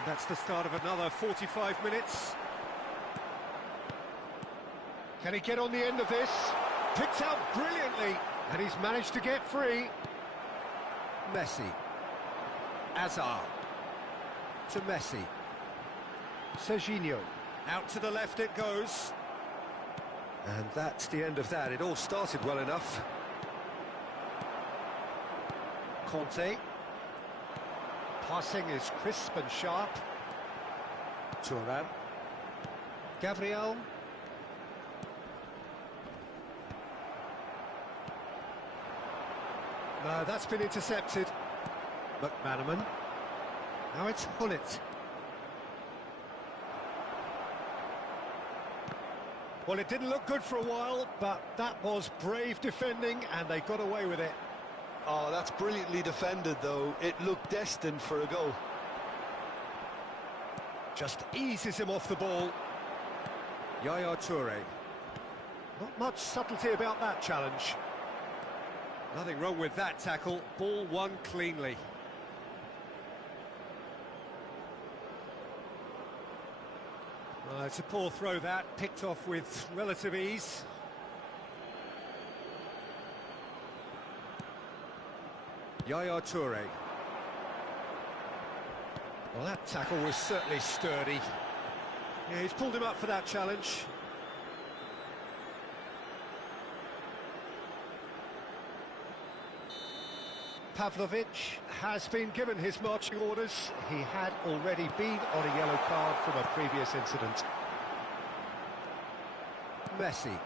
And that's the start of another 45 minutes. Can he get on the end of this? Picked out brilliantly, and he's managed to get free. Messi. Hazard. To Messi. Serginho. Out to the left it goes. And that's the end of that. It all started well enough. Conte. Passing is crisp and sharp. Thuram. Gabriel. No, that's been intercepted. McManaman. Now it's Hullet. Well, it didn't look good for a while, but that was brave defending, and they got away with it. Oh, that's brilliantly defended, though. It looked destined for a goal. Just eases him off the ball. Yaya Toure. Not much subtlety about that challenge. Nothing wrong with that tackle. Ball won cleanly. It's a poor throw that, picked off with relative ease. Yaya Toure. Well, that tackle was certainly sturdy. Yeah, he's pulled him up for that challenge. Pavlovic has been given his marching orders. He had already been on a yellow card from a previous incident. Messi.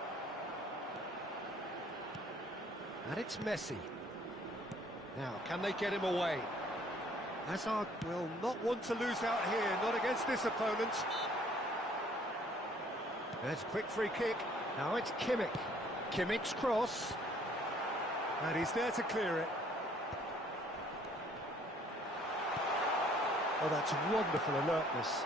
And it's Messi. Now, can they get him away? Hazard will not want to lose out here, not against this opponent. There's a quick free kick. Now it's Kimmich. Kimmich's cross. And he's there to clear it. Oh, that's wonderful alertness.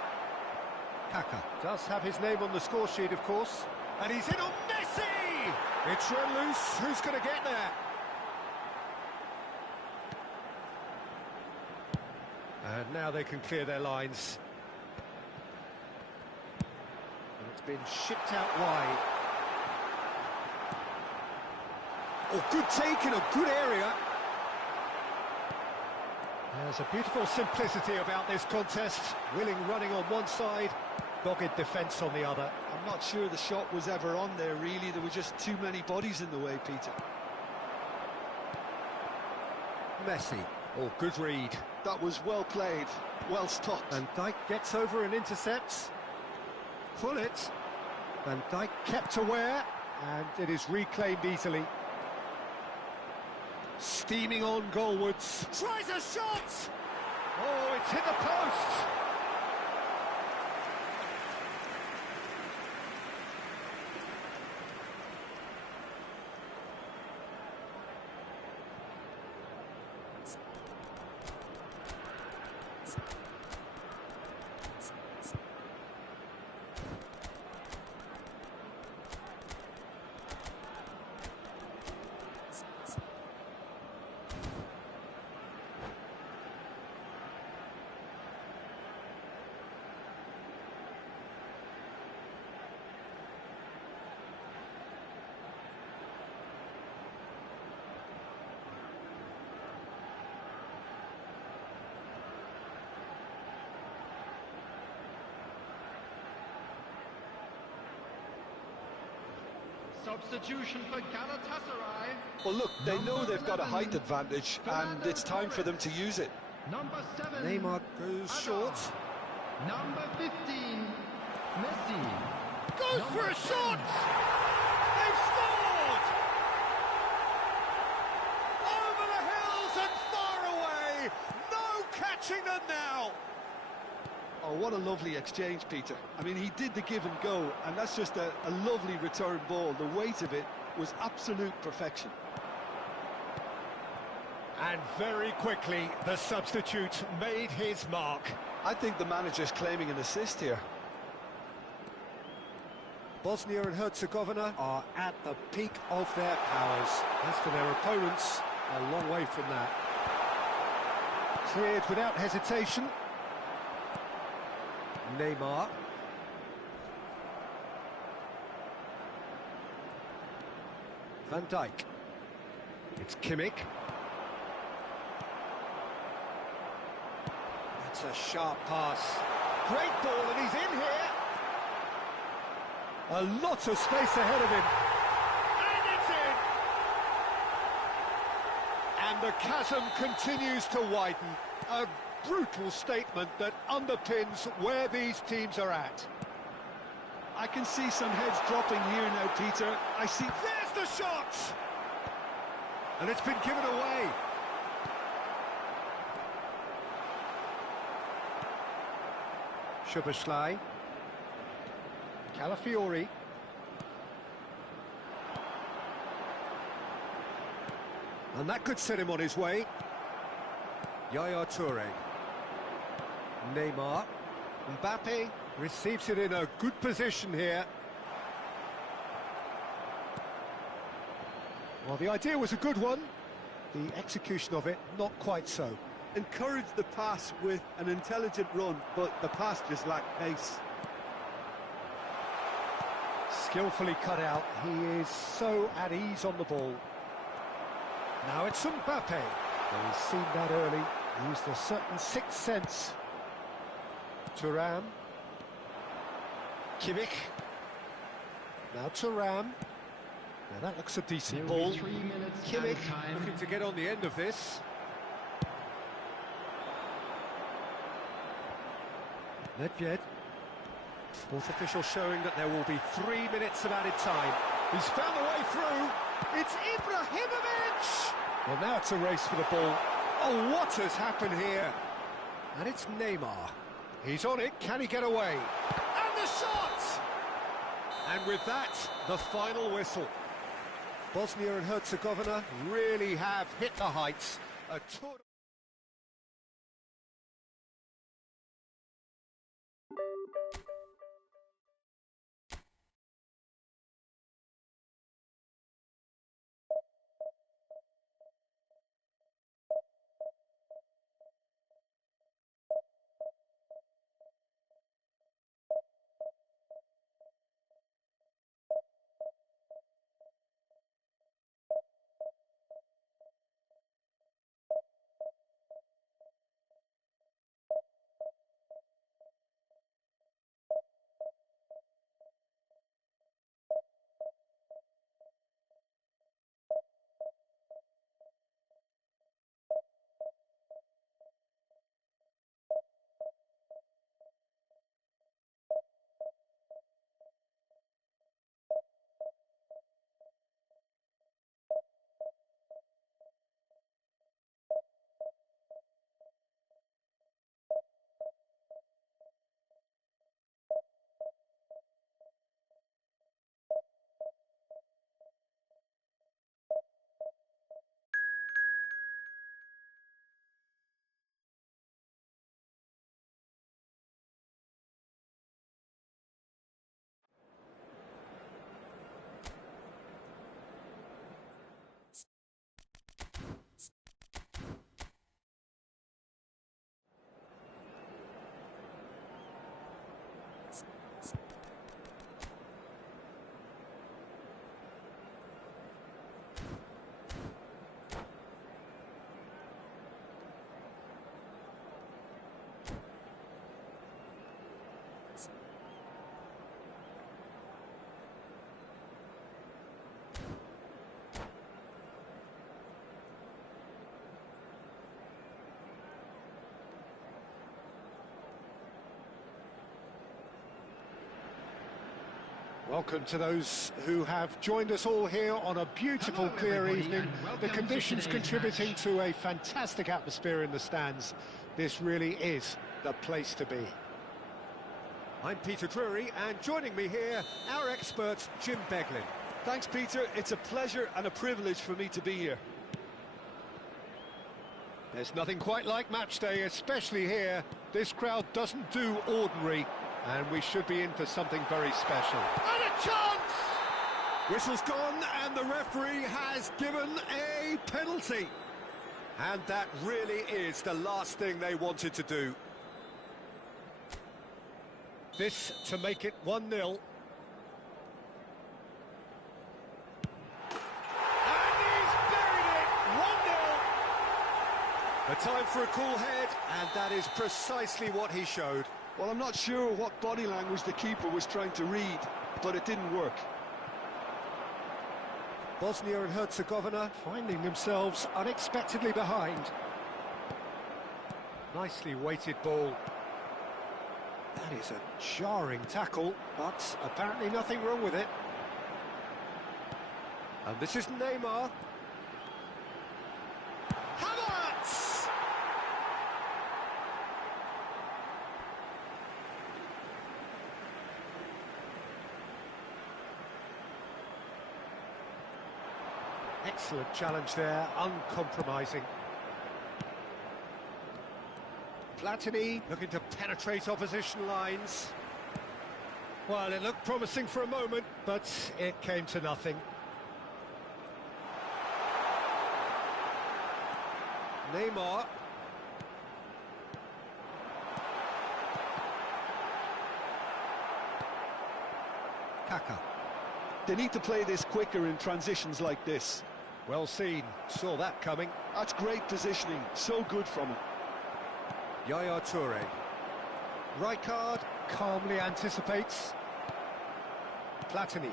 Kaka does have his name on the score sheet, of course. And he's in on Messi! It's run loose. Who's going to get there? And now they can clear their lines. And it's been shipped out wide. Oh, good take in a good area. There's a beautiful simplicity about this contest. Willing running on one side, dogged defence on the other. I'm not sure the shot was ever on there, really. There were just too many bodies in the way, Peter. Messi. Oh, good read. That was well played, well stopped. Van Dijk gets over and intercepts. Hullet. Van Dijk kept aware, and it is reclaimed easily. Steaming on goalwards. Tries a shot! Oh, it's hit the post! Substitution for Galatasaray. Well, look, they know they've got a height advantage, and it's time for them to use it. Number 7. Neymar goes short. Number 15. Messi. Goes for a shot! They've scored! Over the hills and far away! No catching them now! Oh, what a lovely exchange, Peter. I mean, he did the give and go, and that's just a lovely return ball. The weight of it was absolute perfection. And very quickly, the substitute made his mark. I think the manager's claiming an assist here. Bosnia and Herzegovina are at the peak of their powers. As for their opponents, a long way from that. Cleared without hesitation. Neymar. Van Dijk. It's Kimmich. That's a sharp pass. Great ball, and he's in here. A lot of space ahead of him. And it's in! And the chasm continues to widen. A brutal statement that underpins where these teams are at. I can see some heads dropping here now, Peter. I see... There's the shot! And it's been given away. Szoboszlai. Calafiori. And that could set him on his way. Yaya Toure. Neymar. Mbappe receives it in a good position here. Well, the idea was a good one. The execution of it, not quite so. Encouraged the pass with an intelligent run, but the pass just lacked pace. Skillfully cut out. He is so at ease on the ball. Now it's Mbappe. Well, he's seen that early. Used a certain sixth sense. Thuram. Kimmich. Now Thuram. Now that looks a decent ball. Kimmich looking to get on the end of this. Nedved. Fourth official showing that there will be 3 minutes of added time. He's found a way through. It's Ibrahimovic! Well, now it's a race for the ball. Oh, what has happened here? And it's Neymar. He's on it. Can he get away? And the shot! And with that, the final whistle. Bosnia and Herzegovina really have hit the heights. A tour... Welcome to those who have joined us all here on a beautiful, Hello, clear everybody, evening. and welcome The to conditions today's contributing match. to a fantastic atmosphere in the stands. This really is the place to be. I'm Peter Drury, and joining me here, our expert, Jim Beglin. Thanks, Peter. It's a pleasure and a privilege for me to be here. There's nothing quite like match day, especially here. This crowd doesn't do ordinary, and we should be in for something very special. And a chance! Whistle's gone, and the referee has given a penalty. And that really is the last thing they wanted to do. This to make it 1-0. And he's buried it! 1-0! The time for a cool head, and that is precisely what he showed. Well, I'm not sure what body language the keeper was trying to read, but it didn't work. Bosnia and Herzegovina finding themselves unexpectedly behind. Nicely weighted ball. That is a jarring tackle, but apparently nothing wrong with it. And this is Neymar. Havertz! Excellent challenge there, uncompromising. Platini looking to penetrate opposition lines. Well, it looked promising for a moment, but it came to nothing. Neymar. Kaká. They need to play this quicker in transitions like this. Well seen, saw that coming. That's great positioning, so good from him. Yaya Toure. Rijkaard calmly anticipates. Platini.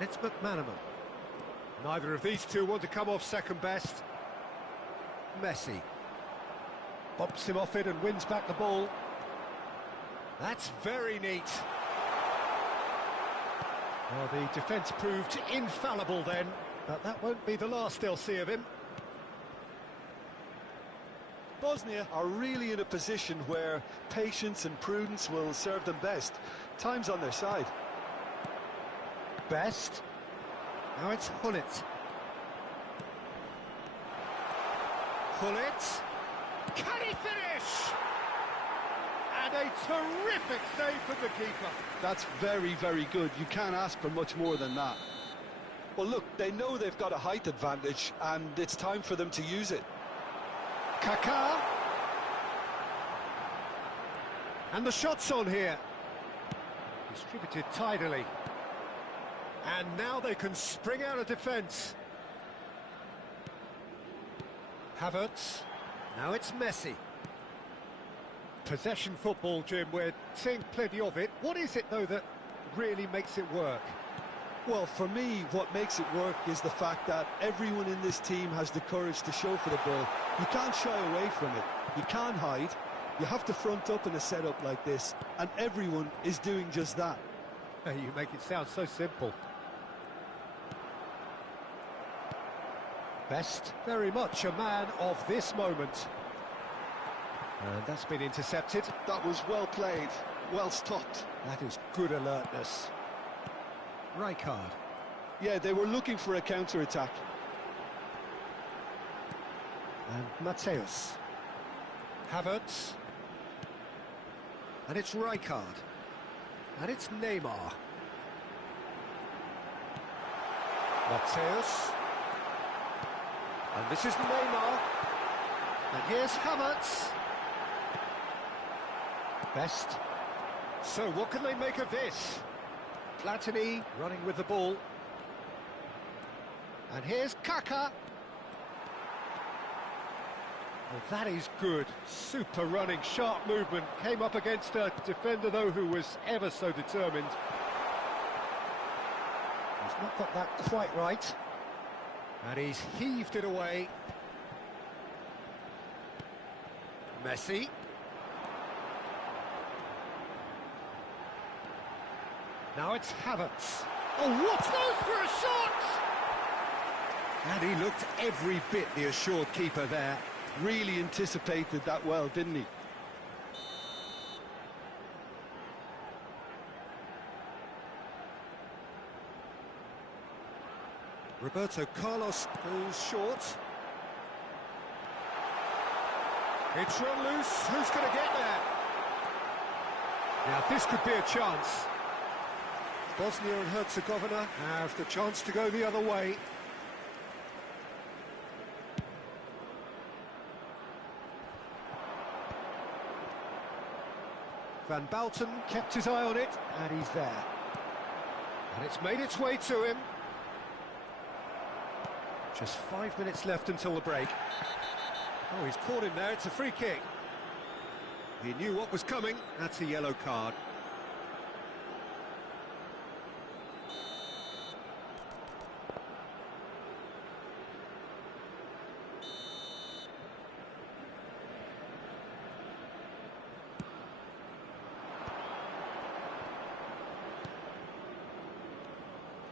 It's McManaman. Neither of these two want to come off second best. Messi. Bumps him off it and wins back the ball. That's very neat. Well, the defence proved infallible then, but that won't be the last they'll see of him. Bosnia are really in a position where patience and prudence will serve them best. Time's on their side. Best. Now it's Hullet. Hullet. Can he finish? And a terrific save from the keeper. That's very, very good. You can't ask for much more than that. Well, look, they know they've got a height advantage, and it's time for them to use it. Kaká. And the shot's on here. Distributed tidily. And now they can spring out of defence. Havertz. Now it's Messi. Possession football, Jim, we're seeing plenty of it. What is it, though, that really makes it work? Well, for me, what makes it work is the fact that everyone in this team has the courage to show for the ball. You can't shy away from it. You can't hide. You have to front up in a setup like this, and everyone is doing just that. You make it sound so simple. Best, very much a man of this moment. And that's been intercepted. That was well played, well stopped. That is good alertness. Rijkaard. Yeah, they were looking for a counter-attack. And Mateus. Havertz. And it's Rijkaard. And it's Neymar. Mateus. And this is Neymar. And here's Havertz. Best. So what can they make of this? Platini running with the ball. And here's Kaká. Well, that is good. Super running, sharp movement. Came up against a defender, though, who was ever so determined. He's not got that quite right. And he's heaved it away. Messi. Now it's Havertz. Oh, what goes for a shot! And he looked every bit the assured keeper there. Really anticipated that well, didn't he? Roberto Carlos goes short. It's run loose. Who's going to get there? Now, this could be a chance. Bosnia and Herzegovina have the chance to go the other way. Van Bouten kept his eye on it, and he's there. And it's made its way to him. Just 5 minutes left until the break. Oh, he's caught him there, it's a free kick. He knew what was coming, that's a yellow card.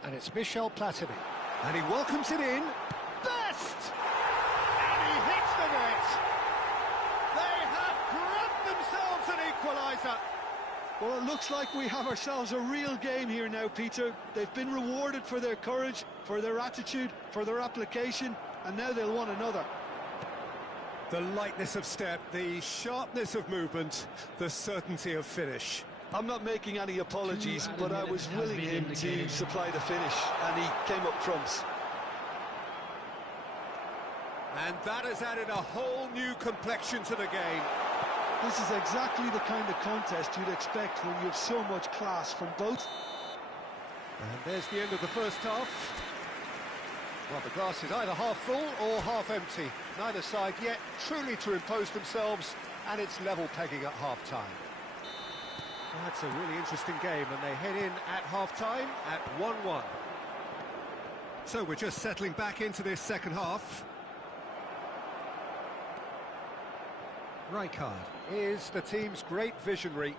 And it's Michel Platini. And he welcomes it in. Best! And he hits the net. They have grabbed themselves an equaliser. Well, it looks like we have ourselves a real game here now, Peter. They've been rewarded for their courage, for their attitude, for their application, and now they'll want another. The lightness of step, the sharpness of movement, the certainty of finish. I'm not making any apologies, but I was willing him to supply the finish, and he came up trumps. And that has added a whole new complexion to the game. This is exactly the kind of contest you'd expect when you have so much class from both. And there's the end of the first half. Well, the glass is either half full or half empty. Neither side yet truly to impose themselves, and it's level pegging at half-time. Well, that's a really interesting game, and they head in at half-time at 1-1. So we're just settling back into this second half. Rijkaard is the team's great visionary.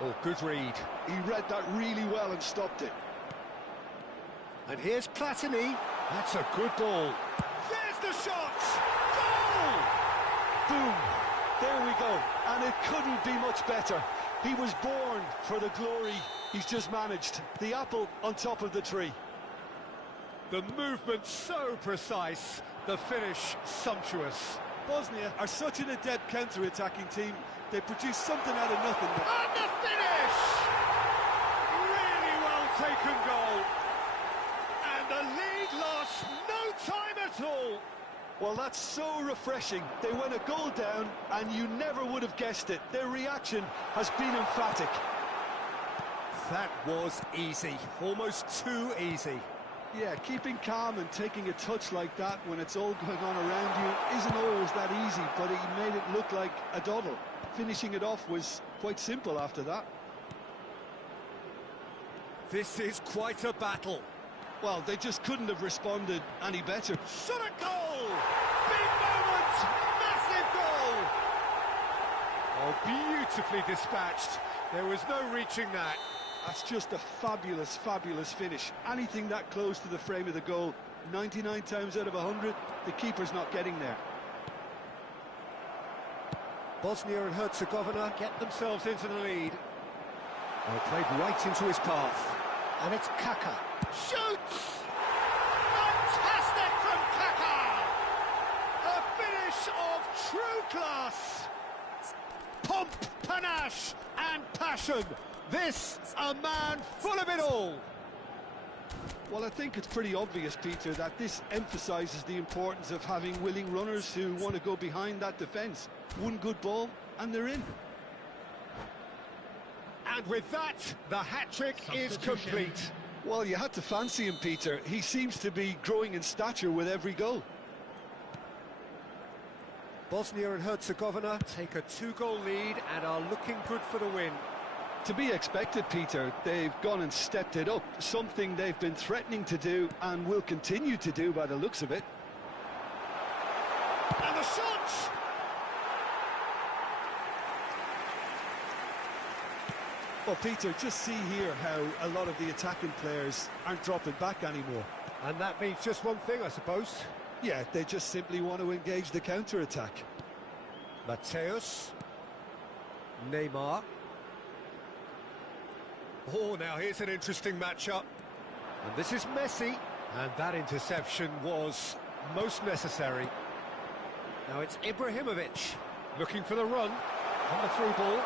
Oh, good read. He read that really well and stopped it. And here's Platini. That's a good ball. There's the shot! Goal! Boom! There we go. And it couldn't be much better. He was born for the glory he's just managed. The apple on top of the tree. The movement so precise, the finish sumptuous. Bosnia are such an adept counter-attacking team. They produce something out of nothing. And the finish! Really well taken goal. And the lead lost no time at all. Well, that's so refreshing. They went a goal down, and you never would have guessed it. Their reaction has been emphatic. That was easy, almost too easy. Yeah, keeping calm and taking a touch like that when it's all going on around you isn't always that easy, but he made it look like a doddle. Finishing it off was quite simple after that. This is quite a battle. Well, they just couldn't have responded any better. Shot a goal! Big moment! Massive goal! Oh, beautifully dispatched. There was no reaching that. That's just a fabulous, fabulous finish. Anything that close to the frame of the goal, 99 times out of 100, the keeper's not getting there. Bosnia and Herzegovina get themselves into the lead. Oh, played right into his path. And it's Kaka. Shoots! Fantastic from Kaka! A finish of true class! Pomp, panache and passion. This, a man full of it all. Well, I think it's pretty obvious, Peter, that this emphasises the importance of having willing runners who want to go behind that defence. One good ball, and they're in. And with that, the hat-trick is complete. Well, you had to fancy him, Peter. He seems to be growing in stature with every goal. Bosnia and Herzegovina take a 2-goal lead and are looking good for the win. To be expected, Peter. They've gone and stepped it up, something they've been threatening to do and will continue to do by the looks of it. And the shot! Well, Peter, just see here how a lot of the attacking players aren't dropping back anymore. And that means just one thing, I suppose. Yeah, they just simply want to engage the counter-attack. Mateus. Neymar. Oh, now here's an interesting matchup. And this is Messi. And that interception was most necessary. Now it's Ibrahimovic looking for the run on the through ball.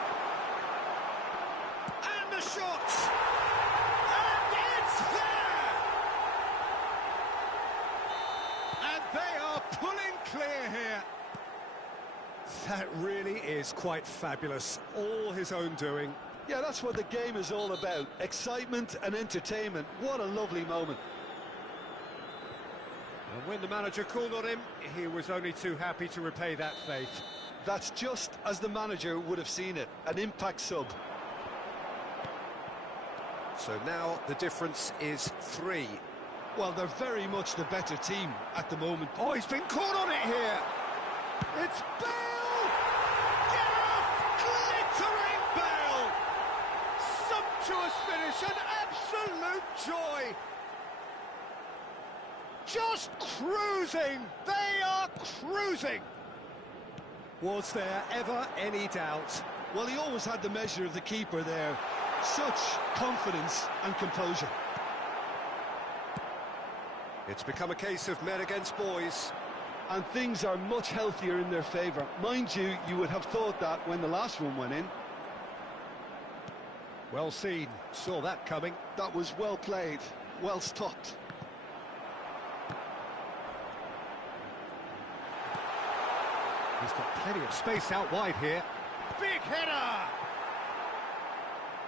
And the shot! And it's there! And they are pulling clear here. That really is quite fabulous. All his own doing. Yeah, that's what the game is all about. Excitement and entertainment. What a lovely moment. And when the manager called on him, he was only too happy to repay that faith. That's just as the manager would have seen it. An impact sub. So now the difference is 3. Well, they're very much the better team at the moment. Oh, he's been caught on it here. It's Bale! Gareth glittering Bale! Sumptuous finish, an absolute joy! Just cruising! They are cruising! Was there ever any doubt? Well, he always had the measure of the keeper there. Such confidence and composure. It's become a case of men against boys. And things are much healthier in their favour. Mind you, you would have thought that when the last one went in. Well seen. Saw that coming. That was well played. Well stopped. He's got plenty of space out wide here. Big header!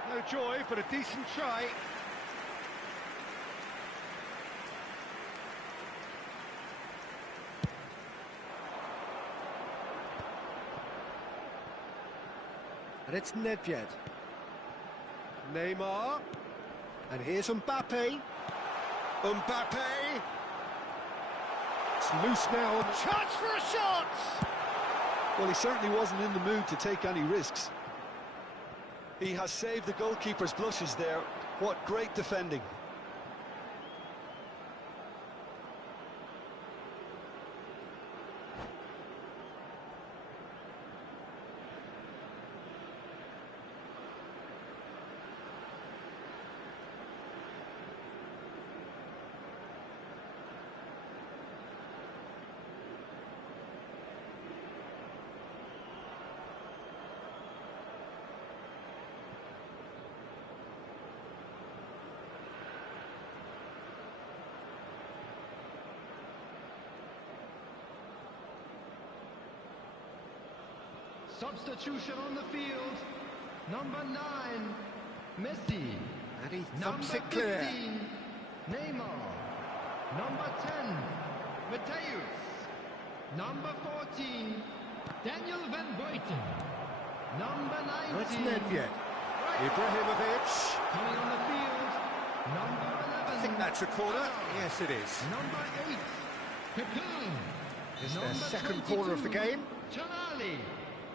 No joy, but a decent try. And it's Nedved. Neymar. And here's Mbappe. Mbappe! It's loose now. Chance for a shot! Well, he certainly wasn't in the mood to take any risks. He has saved the goalkeeper's blushes there. What great defending. Substitution on the field. Number 9, Messi. And he Number thumps it clear. 15, Neymar. Number 10, Mateus. Number 14, Daniel Van Buiten. Number 19, That's Nedved. Ibrahimovic. coming on the field. Number 11, I think that's a corner. Yes, it is. Number 8, Pepin. It's their Number second corner of the 22, game. Tonali.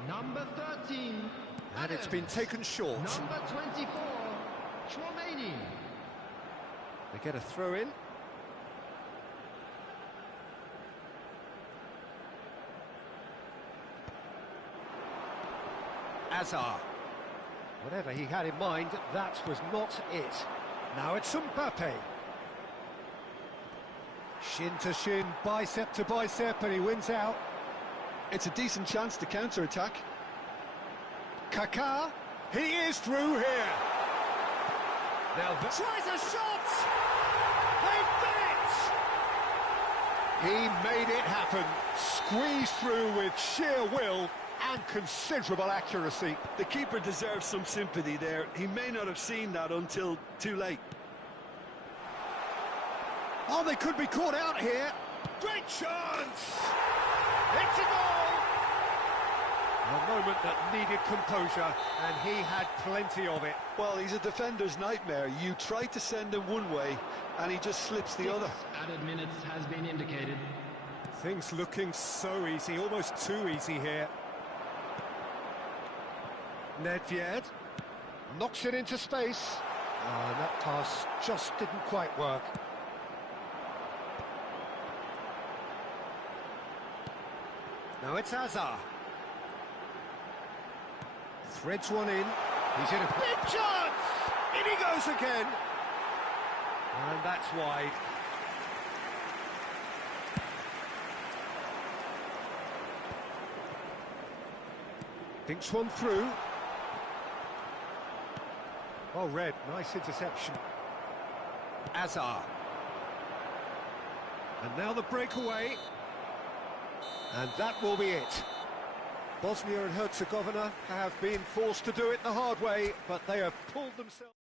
Number 13, And it's been taken short. Number 24, Chouameni. They get a throw in. Hazard. Whatever he had in mind, that was not it. Now it's Mbappe. Shin to shin, bicep to bicep, and he wins out. It's a decent chance to counter-attack. Kaká, he is through here. Now tries a shot! They've done it! He made it happen. Squeezed through with sheer will and considerable accuracy. The keeper deserves some sympathy there. He may not have seen that until too late. Oh, they could be caught out here. Great chance! It's a goal! A moment that needed composure, and he had plenty of it. Well, he's a defender's nightmare. You try to send him one way, and he just slips the other. Added minutes has been indicated. Things looking so easy, almost too easy here. Nedved knocks it into space. That pass just didn't quite work. Now it's Hazard. Threads one in. He's in a big chance! In he goes again. And that's wide. Thinks one through. Oh, red. Nice interception. Hazard. And now the breakaway. And that will be it. Bosnia and Herzegovina have been forced to do it the hard way, but they have pulled themselves.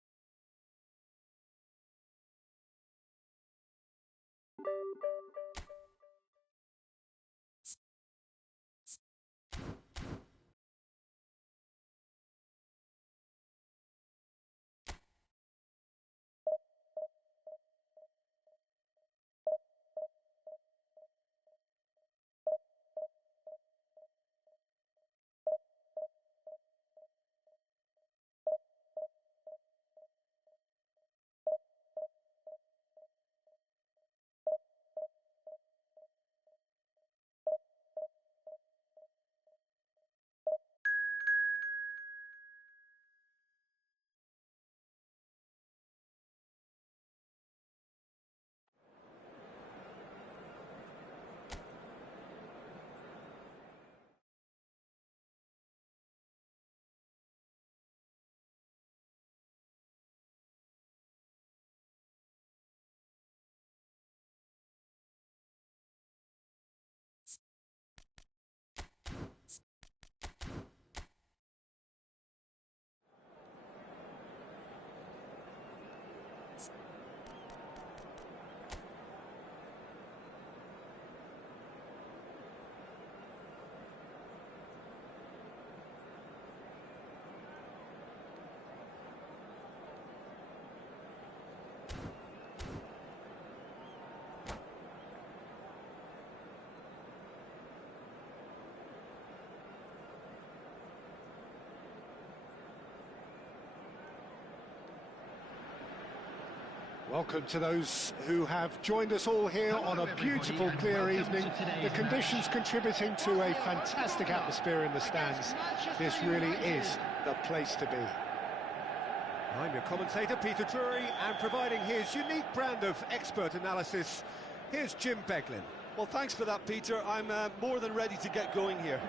Welcome to those who have joined us all here on a beautiful, clear evening. The conditions contributing to a fantastic atmosphere in the stands. This really is the place to be. I'm your commentator, Peter Drury, and providing his unique brand of expert analysis, here's Jim Beglin. Well, thanks for that, Peter. I'm more than ready to get going here.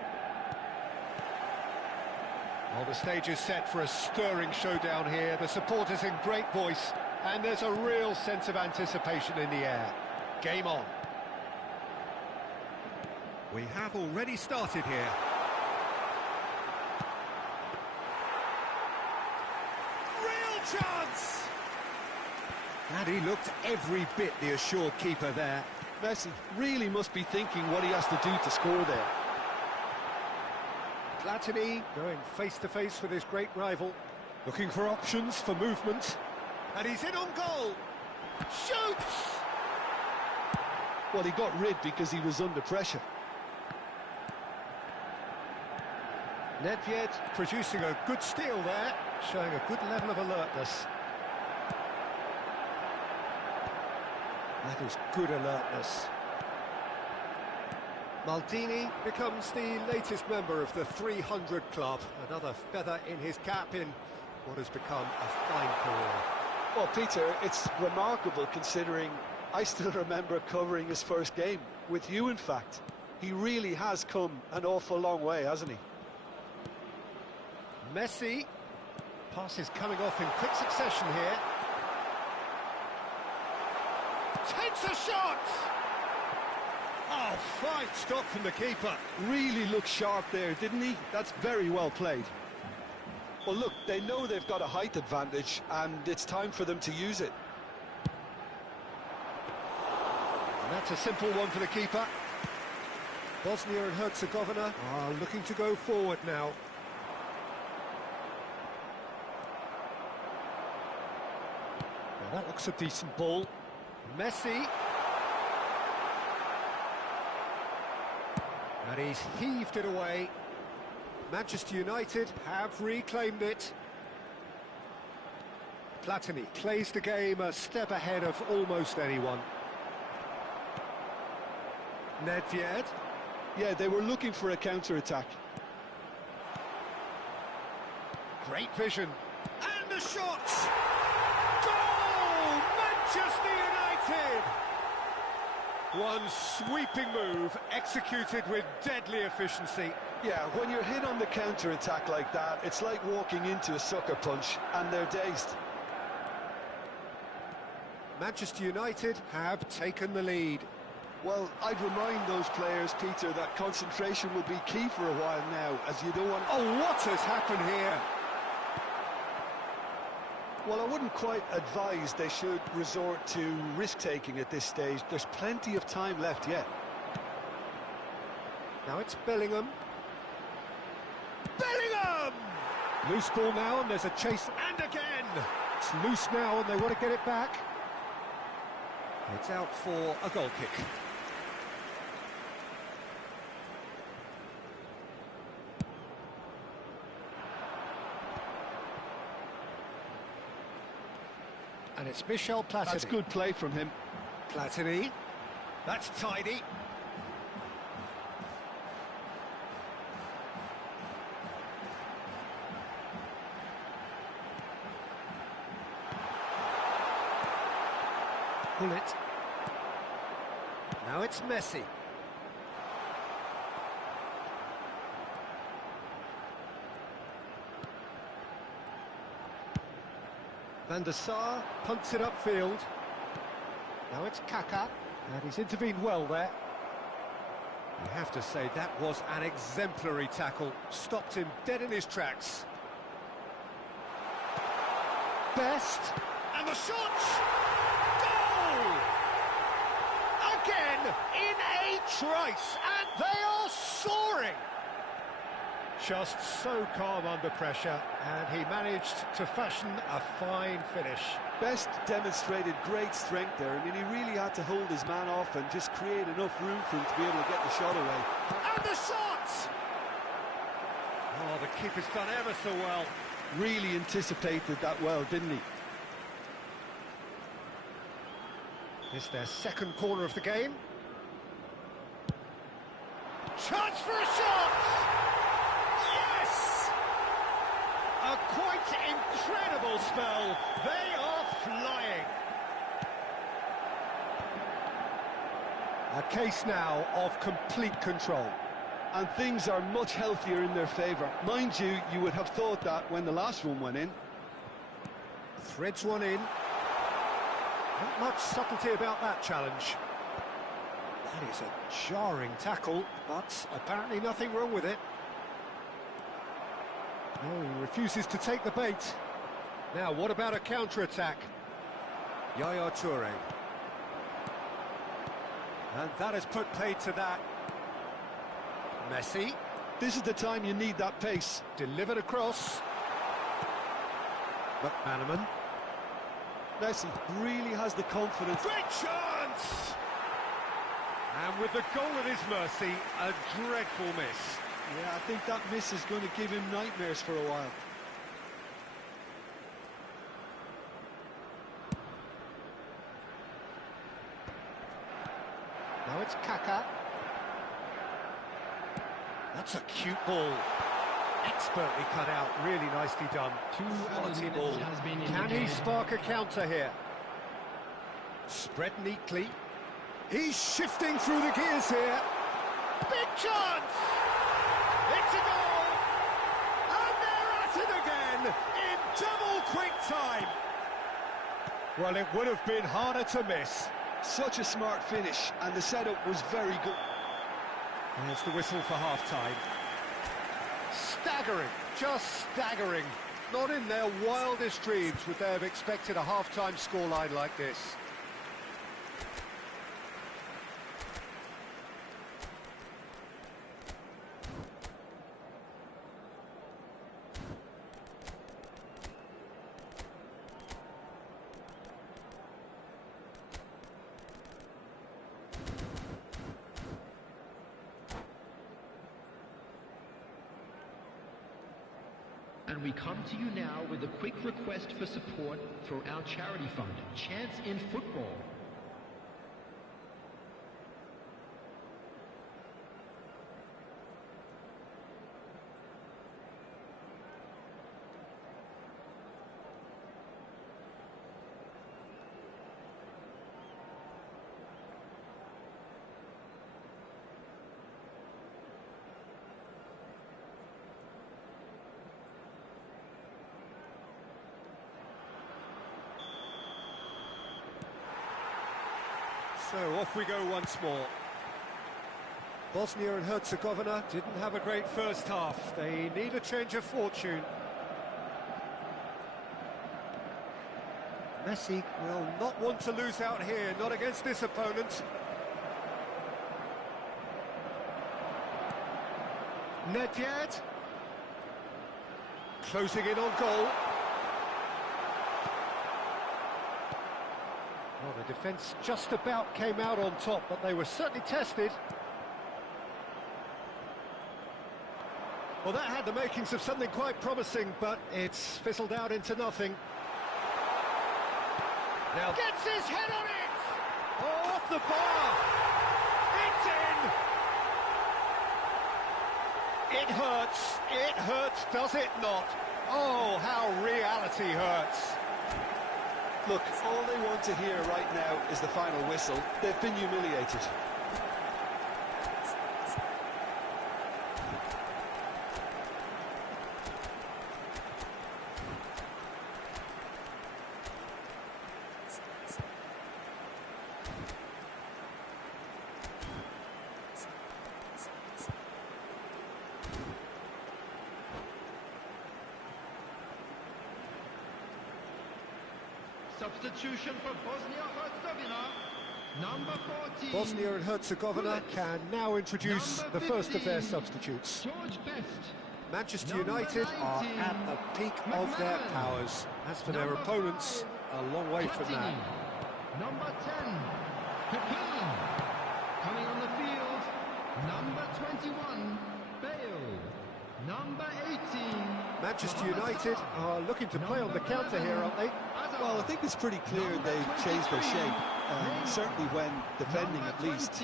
Well, the stage is set for a stirring showdown here. The supporters in great voice. And there's a real sense of anticipation in the air. Game on. We have already started here. Real chance! And he looked every bit the assured keeper there. Messi really must be thinking what he has to do to score there. Platini going face-to-face with his great rival. Looking for options for movement. And he's in on goal. Shoots! Well, he got rid because he was under pressure. Nedved producing a good steal there, showing a good level of alertness. That is good alertness. Maldini becomes the latest member of the 300 club. Another feather in his cap in what has become a fine career. Well, Peter, it's remarkable considering I still remember covering his first game, with you in fact. He really has come an awful long way, hasn't he? Messi. Passes coming off in quick succession here. Takes a shot! Oh, fine stop from the keeper. Really looked sharp there, didn't he? That's very well played. Well, look, they know they've got a height advantage, and it's time for them to use it. And that's a simple one for the keeper. Bosnia and Herzegovina are looking to go forward now. Now that looks a decent ball. Messi. And he's heaved it away. Manchester United have reclaimed it. Platini plays the game a step ahead of almost anyone. Nedved. Yeah, they were looking for a counter-attack. Great vision. And the shot! Goal! Manchester United! One sweeping move, executed with deadly efficiency. Yeah, when you're hit on the counter-attack like that, it's like walking into a sucker punch, and they're dazed. Manchester United have taken the lead. Well, I'd remind those players, Peter, that concentration will be key for a while now, as you don't want... Oh, what has happened here? Well, I wouldn't quite advise they should resort to risk-taking at this stage. There's plenty of time left yet. Now it's Bellingham. Bellingham! Loose ball now, and there's a chase, and again! It's loose now, and they want to get it back. It's out for a goal kick. And it's Michel Platini. That's good play from him. Platini. That's tidy. Bullet. Now it's Messi. Van der Sar punts it upfield. Now it's Kaká, and he's intervened well there. You have to say that was an exemplary tackle. Stopped him dead in his tracks. Best, and the shot! Goal! Again, in a trice, and they are soaring! Just so calm under pressure, and he managed to fashion a fine finish. Best demonstrated great strength there. I mean, he really had to hold his man off and just create enough room for him to be able to get the shot away. And the shot! Oh, the keeper's done ever so well. Really anticipated that well, didn't he? It's their second corner of the game. Chance for a shot! Yes! A quite incredible spell. They are flying. A case now of complete control. And things are much healthier in their favour. Mind you, you would have thought that when the last one went in. Threads one in. Not much subtlety about that challenge. That is a jarring tackle, but apparently nothing wrong with it. No, he refuses to take the bait. Now, what about a counter-attack? Yaya Toure. And that has put paid to that. Messi. This is the time you need that pace. Delivered across. McManaman. Messi really has the confidence. Great chance! And with the goal at his mercy, a dreadful miss. Yeah, I think that miss is going to give him nightmares for a while. Now it's Kaká. That's a cute ball. Expertly cut out, really nicely done. Quality ball. Can he spark a counter here? Spread neatly. He's shifting through the gears here. Big chance! It's a goal! And they're at it again in double quick time. Well, it would have been harder to miss. Such a smart finish, and the setup was very good. There's the whistle for half-time. Staggering, just staggering. Not in their wildest dreams would they have expected a half-time scoreline like this. And we come to you now with a quick request for support for our charity fund, Chance in Football. So off we go once more. Bosnia and Herzegovina didn't have a great first half. They need a change of fortune. Messi will not want to lose out here, not against this opponent. Nedved. Closing in on goal. Well, the defence just about came out on top, but they were certainly tested. Well, that had the makings of something quite promising, but it's fizzled out into nothing. Now gets his head on it! Oh, off the bar! It's in! It hurts, does it not? Oh, how reality hurts. Look, all they want to hear right now is the final whistle. They've been humiliated. Substitution for Bosnia-Herzegovina, number 14. Bosnia and Herzegovina can now introduce the first of their substitutes. George Best. Manchester United are at the peak of their powers. As for their opponents, a long way from that. Number 10, Pepin. Coming on the field, number 21, Bale. Number 18. Manchester United are looking to play on the counter here, aren't they? Well, I think it's pretty clear they've changed their shape, certainly when defending at least,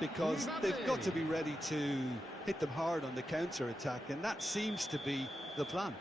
because they've got to be ready to hit them hard on the counter-attack, and that seems to be the plan.